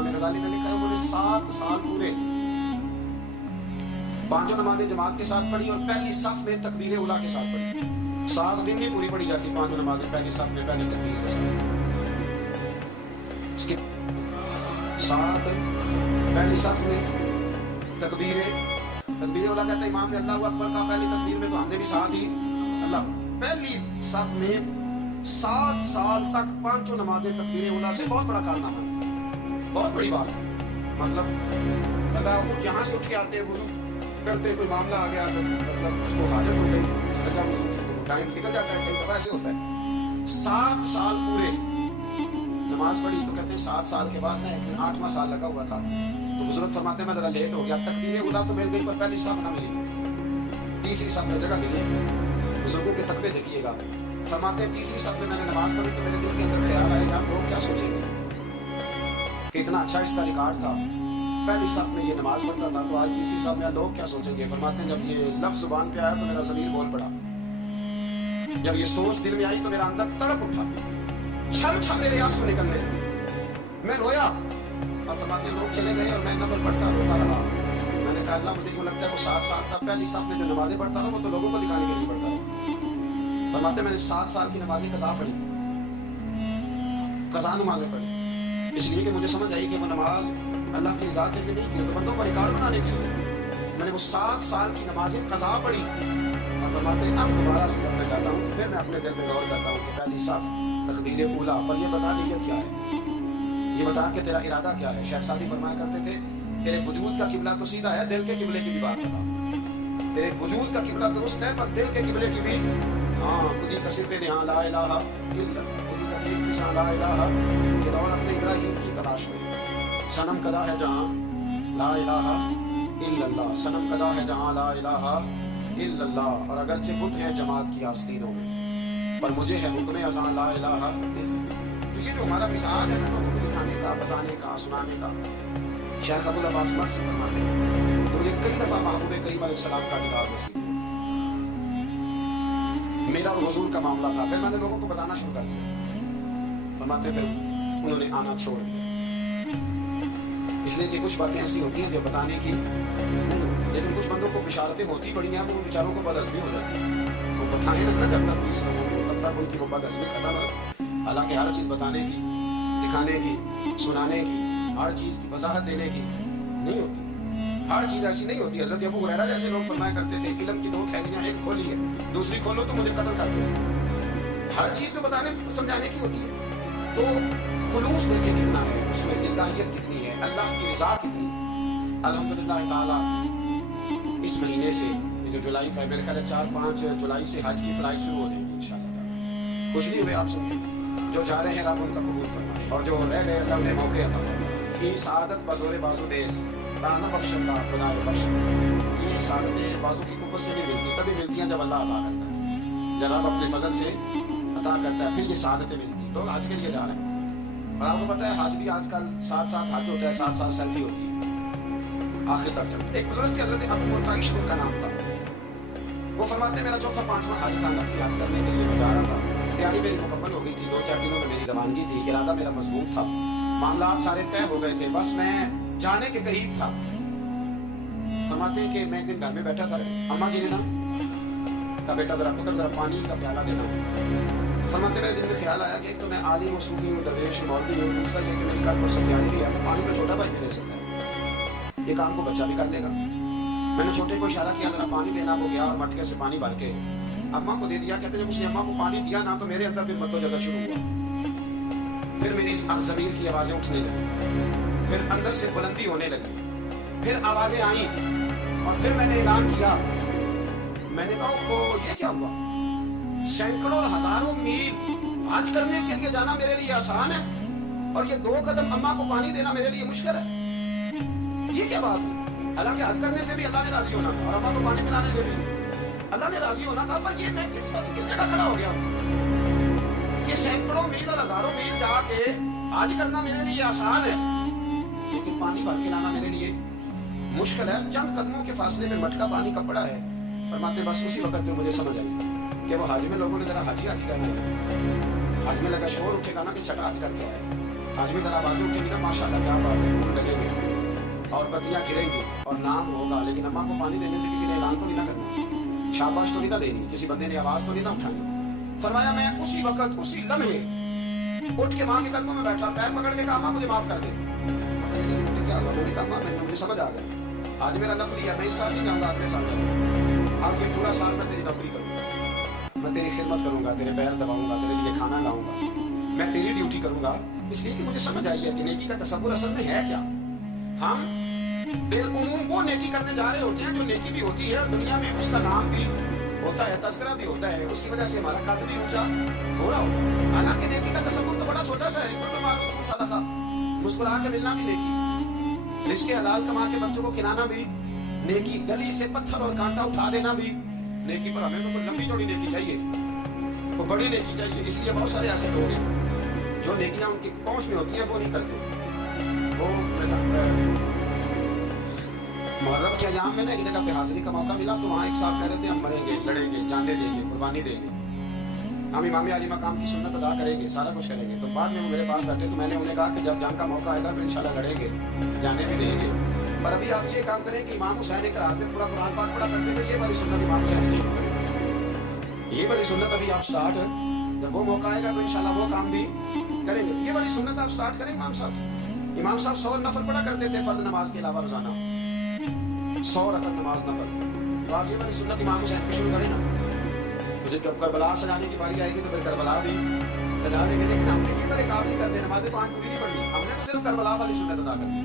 इमाम गजाली ने लिखा है उन्होंने 7 साल पूरे पांचों नमाजें जमात के साथ पढ़ी और पहली सफ में तकबीर उला के साथ पढ़ी। 7 दिन नहीं पूरी पढ़ी जाती पांचों नमाजें पहली सफ में पहली तकबीर के साथ। 7 पहली सफ में तकबीर उला कहते इमाम ने अल्लाह अकबर कहा पहली तकबीर में, तो हमने भी साथ ही अल्लाह। पहली सफ में 7 साल तक पांचों नमाजें तकबीर उला से, बहुत बड़ा कारनामा है, बहुत बड़ी बात है। मतलब अगर वो यहाँ से उठ के आते वुजू करते कोई मामला आ गया तो मतलब उसको हाजत हो गई, इस तरह वुजू तो टाइम निकल जाता है, कई दफा ऐसे होता है। 7 साल पूरे नमाज पढ़ी, तो कहते हैं 7 साल के बाद मैं एक दिन 8वां साल लगा हुआ था, तो बुजुर्ग फरमाते हैं मैं जरा लेट हो गया, तकबीर उला तो मिल गई पर पहली सफ ना मिली, तीसरी सफ में जगह मिली। बुजुर्गों के तकबे देखिएगा, फरमाते हैं तीसरी सफ में मैंने नमाज पढ़ी तो मेरे दिल के अंदर ख्याल आया यार लोग क्या सोचेंगे कि इतना अच्छा इसका रिकॉर्ड था, पहली सफ में ये नमाज पढ़ता था, तो आज तीसरी सफ में लोग क्या सोचेंगे। फरमाते हैं जब ये लफ्ज जुबान पे आया तो मेरा ज़मीर बोल पड़ा, जब ये सोच दिल में आई तो मेरा अंदर तड़प उठा, छम छम मेरे आंसू निकलने, मैं रोया। और फरमाते हैं लोग चले गए और मैं नफल पढ़ता रोता रहा। मैंने कहा अल्लाह मुझे क्यों लगता है वो 7 साल तक पहली सफ में जो नमाजें पढ़ता रहा वो तो लोगों को दिखाने के लिए पढ़ता रहा। फरमाते मैंने 7 साल की नमाजें कज़ा पढ़ी, कज़ा नमाजें पढ़ी, इसलिए कि मुझे समझ आई कि वो नमाज अल्लाह की रज़ा के लिए नहीं थी, तो बंदों का रिकॉर्ड बनाने के लिए। मैंने वो 7 साल की नमाजें कज़ा पढ़ी और फरमाते हैं अब दोबारा से जब मैं जाता हूँ तो फिर मैं अपने दिल में गौर करता हूँ कि पहली सफ तकबीर उला पर ये बता नीयत क्या है, ये बता के तेरा इरादा क्या है। शेख सादी फरमाया करते थे तेरे वजूद का किबला तो सीधा है, दिल के किबले की भी बात बता। तेरे वजूद का किबला दुरुस्त है पर दिल के किबले की भी, हाँ खुदी का सिर तेरे यहाँ ला इलाहा इल्लल्लाह, खुदी का एक फिसा ला इलाहा कि और अपने इब्राहिम की तलाश में। सनम कदा है जहाँ ला इलाहा इल्लल्लाह, सनम कदा है जहाँ ला इलाहा इल्लल्लाह, और अगरचे बुत है जमात की आस्तीनों में पर मुझे है हुक्म अज़ां ला इलाहा इल्लल्लाह। तो ये जो हमारा मिसाल है ना लोगों को दिखाने का, बताने का, सुनाने का, शेख अबुल अब्बास मर्द से फरमाते हैं मुझे कई दफा महबूब करीम अलैहिस्सलाम का दीदार नसीब हुआ। मेरा हुजूर का मामला था, फिर मैंने लोगों को बताना शुरू कर दिया। फरमाते फिर उन्होंने आना छोड़ दिया, इसलिए कि कुछ बातें ऐसी होती हैं जो बताने की नहीं होती, लेकिन कुछ बंदों को बिशारतें होती पड़ी हैं वो बेचारों को बदअज़मी हो जाती है। वो बताएं ना जब तक इस लोगों को, तब तक उनकी वो बदअज़मी खत्म है। हालांकि हर चीज़ बताने की, दिखाने की, सुनाने की, हर चीज़ की वजाहत देने की नहीं होती, हर चीज़ ऐसी नहीं होती। हज़रत अबू हुरैरा जैसे लोग फरमाया करते थे इल्म की 2 थैलियाँ, एक खोली है दूसरी खोलो तो मुझे कत्ल कर दो। हर चीज़ में बताने समझाने की होती है। तो खुलूस देखे कितना है, उसमें इलाहियत कितनी है, अल्लाह की रज़ा कितनी। अल्हम्दुलिल्लाह ताला इस महीने से जो जुलाई का मेरे ख्याल है 4-5 जुलाई से हज की फ्लाइट शुरू हो जाएगी इंशाअल्लाह। खुश नहीं हुए आप सब, जो जा रहे हैं रब उनका कबूल फरमाए और जो रह गए अल्लाह उन्हें मौके अता फरमाए। ये सादत बज़ोरे बाजू देस ताना बख्शंदा खुदा बख्श, ये सादतें बाजू की कुव्वत से नहीं मिलती, तभी मिलती हैं जब अल्लाह अता करता है, जब रब अपने फजल से अता करता है, फिर ये सादतें मिलती हैं। लोग हज के लिए जा रहे हैं और आपको पता है हज भी आजकल साथ हज होता है, साथ सेल्फी होती है, आखिर तक चलता है। एक बुजुर्ग के हज़रत अबू मुर्ताइश का नाम था, वो फरमाते मेरा 4था-5वां हज था, नफली हज करने के लिए मैं जा रहा था, तैयारी मेरी मुकम्मल हो गई थी, 2-4 दिनों में मेरी रवानगी थी, इरादा मेरा मजबूत था, मामलात सारे तय हो गए थे, बस मैं जाने के करीब था। फरमाते हैं कि मैं एक दिन घर में बैठा था, अम्मा जी ने ना कहा बेटा जरा पुत्र जरा पानी का प्याला देना। फरमाते मेरे दिल में ख्याल आया कि एक तो मैं आलिम और सूफी हूँ, दरवेश मौलवी हूँ, दूसरा ये कि मेरी कल परसों तैयारी भी है, तो पानी तो छोटा भाई भी दे सकता है, ये काम को बच्चा भी कर लेगा। मैंने छोटे को इशारा किया जरा पानी देना, वो गया और मटके से पानी भर के अम्मा को दे दिया। कहते जब उसने अम्मा को पानी दिया ना तो मेरे अंदर फिर मद्दोजहद शुरू हुआ, फिर मेरी ज़मीर की आवाज़ें उठने लगी, फिर अंदर से बुलंदी होने लगी, फिर आवाज़ें आई और फिर मैंने ऐलान किया। मैंने कहा वो ये क्या हुआ, सैकड़ों और हजारों मील हज करने के लिए जाना मेरे लिए आसान है और ये 2 कदम अम्मा को पानी देना मेरे लिए मुश्किल है, ये क्या बात है। हालांकि हज करने से भी अल्लाह ने राजी होना था और अम्मा को पानी पिलाने से भी अल्लाह ने राजी होना था, पर ये मैं किस जगह खड़ा हो गया। ये सैकड़ों मील और हजारों मील जाके हज करना मेरे लिए आसान है, लेकिन पानी भर के लाना मेरे लिए मुश्किल है। चंद कदमों के फासले में मटका पानी का पड़ा है। फरमाते बस उसी वक्त जो मुझे समझ आई कि वो हज में लोगों ने जरा हाजी हाजी करना है, हज में लगा शोर उठेगा ना कि छठा हज करके आए, आज भी ज़रा आवाज़ें उठेंगी ना, माशाल्लाह क्या बात है, फूल लगेंगे और बत्तियाँ गिरेंगी और नाम होगा, लेकिन अम्मा को पानी देने से किसी ने ऐलान तो नहीं ना करना, शाबाश तो नहीं ना देनी, किसी बंदे ने आवाज़ तो नहीं ना उठानी। फरमाया मैं उसी वक्त उसी लम्हे उठ के माँ के कदमों में बैठा, पैर पकड़ के कहा माँ मुझे माफ़ कर दे। क्या हुआ? मैंने कहा माँ मुझे समझ आ गया, आज मेरा नफली है, मैं इस साल नहीं जाऊँगा, अगले साल जाऊँगा। अब ये पूरा साल मैं तेरी नौकरी करूँगा, मैं तेरी खिदमत करूँगा, तेरे पैर दबाऊँगा, तेरे लिए खाना लाऊँगा, मैं तेरी ड्यूटी करूँगा, इसलिए कि मुझे समझ आई है कि नेकी का तसव्वुर असल में है क्या। हम बेउमूम वो नेकी करने जा रहे होते हैं जो नेकी भी होती है और दुनिया में उसका नाम भी होता है, तस्करा भी होता है, उसकी वजह से हमारा कद भी ऊंचा हो रहा होगा। हालांकि नेकी का तसव्वुर तो बड़ा छोटा सा है, कुल्लु मारूफ सदका, मुस्कुरा के मिलना भी नेकी, रिज़्क़ हलाल कमा के बच्चों को खिलाना भी नेकी, गली से पत्थर और कांटा उठा देना भी नेकी। पर हमें तो कोई लंबी चौड़ी नेकी चाहिए, वो बड़ी नेकी चाहिए। इसलिए बहुत सारे ऐसे लोग हैं जो नेकियां उनकी पहुंच में होती हैं वो नहीं करते। वो मुहर्रम के अयाम में ना एक जगह पे हाजिरी का मौका मिला, तो वहाँ एक साथ कह रहे थे हम मरेंगे, लड़ेंगे, जाने देंगे, कुर्बानी देंगे, हम इमाम आली मकाम की सुन्नत अदा करेंगे, सारा कुछ करेंगे। तो बाद में वो मेरे पास बैठे, तो मैंने उन्हें कहा कि जब जान का मौका आएगा तो इंशाल्लाह लड़ेंगे, जाने भी देंगे, पर अभी आप ये काम करें कि इमाम हुसैन एक रात में पूरा कुरान पाक पढ़ा करते थे, ये वाली सुन्नत इमाम हुसैन की शुरू करेंगे, ये वाली सुन्नत अभी आप स्टार्ट, जब वो मौका आएगा तो इंशाल्लाह वो काम भी करेंगे। ये वाली सुन्नत आप स्टार्ट करें। इमाम साहब 100 नफल पढ़ा करते थे फर्ज नमाज के अलावा, रोजाना 100 रकअत नमाज नफल। तो आप ये वाली सुन्नत इमाम हुसैन की शुरू करें ना, तो जब करबला सजाने की बारी आएगी तो फिर करबला भी सजा देंगे। लेकिन हमने ये बड़े काबिल कर दे, नमाज़ें 5 पूरी नहीं पढ़नी, हमने तो सिर्फ करबला वाली सुन्नत अदा करनी।